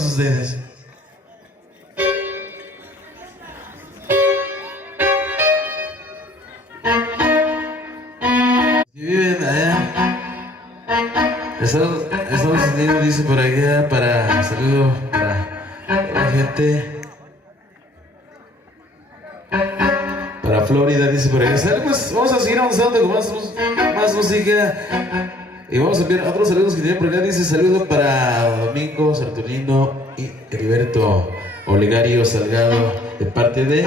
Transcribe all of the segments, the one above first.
todos ustedes. Que viven allá. Estados Unidos dice por allá para saludo para la gente. Para Florida dice por allá. Pues vamos a seguir avanzando con más música. Y vamos a enviar otros saludos que tienen por acá. Dice saludo para Domingo Sartolino y Heriberto Olegario Salgado de parte de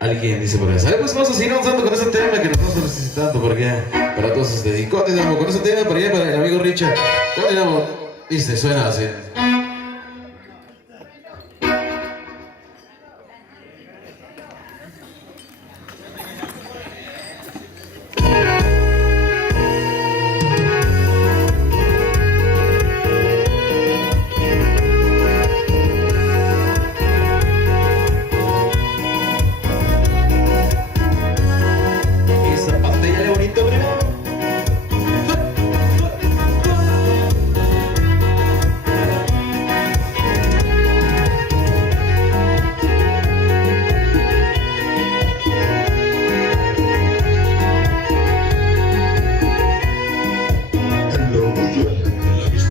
alguien, dice por acá. Pues vamos a seguir avanzando con ese tema que nos estamos necesitando por acá para todos ustedes. Y continuamos con ese tema por allá para el amigo Richard. Continuamos. Dice, suena así.